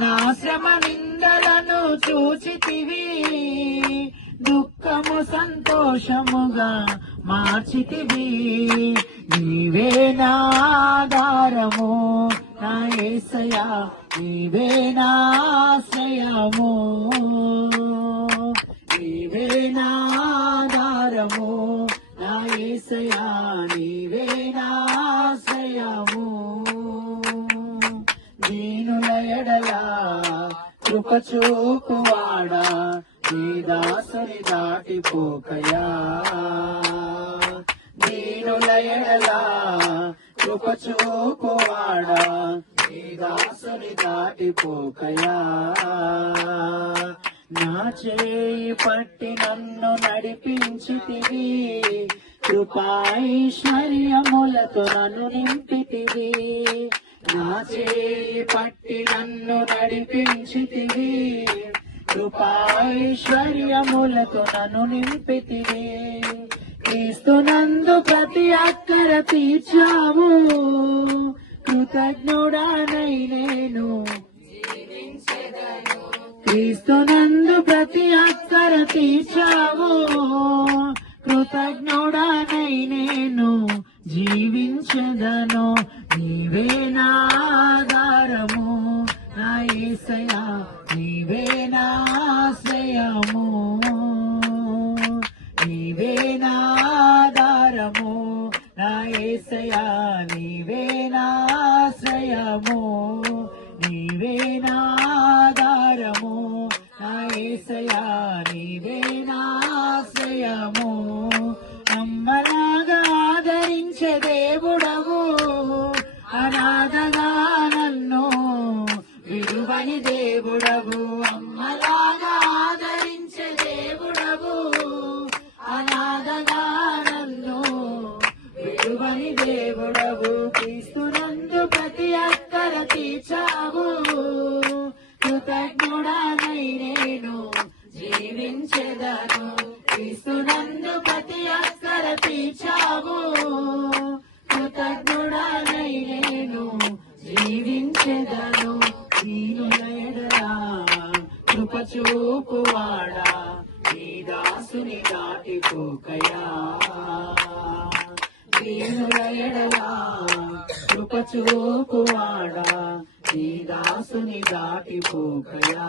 నా శ్రమ నిందలను చూచితివి, దుఃఖము సంతోషముగా మార్చితివి. నీవే నా ఆధారము నా యేసయ్యా, నీవే నా ఆశ్రయము, నీవే నా ఆధారము నా యేసయ్యా, నీవే నా ఆశ్రయము. దీనుల ఎడల కృప చూపువాడా, నీ దాసుని దాటిపోకయా. దీనుల ఎడల కృప చూపువాడా, నీ దాసుని దాటిపోకయా. నా చేయి పట్టి నన్ను నడిపించితివి, కృపాైశ్వర్యములతో నన్ను నింపితివి. నా చేయి పట్టి నన్ను నడిపించితివి, కృపాైశ్వర్యములతో నన్ను నింపితివి. క్రీస్తునందు ప్రతి అక్కర తీర్చావు, కృతజ్ఞుడానై నేను క్రీస్తునందు ప్రతి అక్కర తీర్చావు, కృతజ్ఞుడానై నేను జీవించెదను. నీవే నా ఆధారము నా యేసయ్యా, నీవే నా ఆశ్రయము, నీవే నా ఆధారము నా యేసయ్యా, నీవే నా ఆశ్రయము, నీవే నా ఆధారము నా యేసయ్యా, నీవే నా ఆశ్రయము. అమ్మలాగా ఆదరించే దేవుడవు, అనాథగా నన్ను విడువని దేవుడవు. అమ్మలాగా ఆదరించే దేవుడవు, అనాథగా నన్ను విడువని దేవుడవు. క్రీస్తునందు ప్రతి అక్కర తీర్చావు, కృతజ్ఞుడానై నేను జీవించెదను. క్రీస్తునందు ప్రతి అక్కర తీర్చావు, కృతజ్ఞుడానై నేను జీవించెదను. దీనుల ఎడల కృప చూపువాడా, నీ దాసుని దాటిపోకయా. దీనుల ఎడల కృప చూపువాడా, నీ దాసుని దాటిపోకయా.